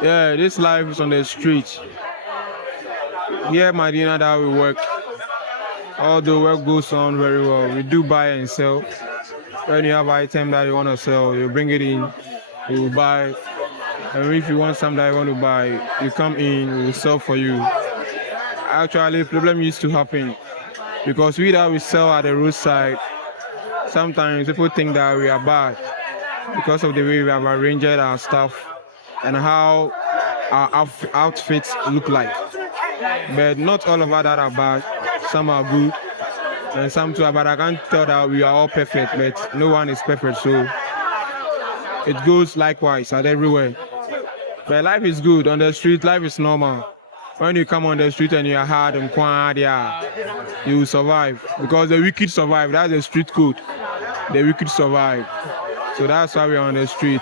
Yeah, this life is on the street. Here, Madina, that we work. All the work goes on very well. We do buy and sell. When you have item that you want to sell, you bring it in, you buy. And if you want something that you want to buy, you come in, we will sell for you. Actually, problem used to happen because we that we sell at the roadside, sometimes people think that we are bad because of the way we have arranged our stuff and how our outfits look like. But not all of us that are bad. Some are good and some too are bad. I can't tell that we are all perfect, but no one is perfect. So it goes likewise at everywhere. But life is good. On the street, life is normal. When you come on the street and you are hard and quiet, yeah, you will survive. Because the wicked survive. That's the street code. The wicked survive. So that's why we're on the street.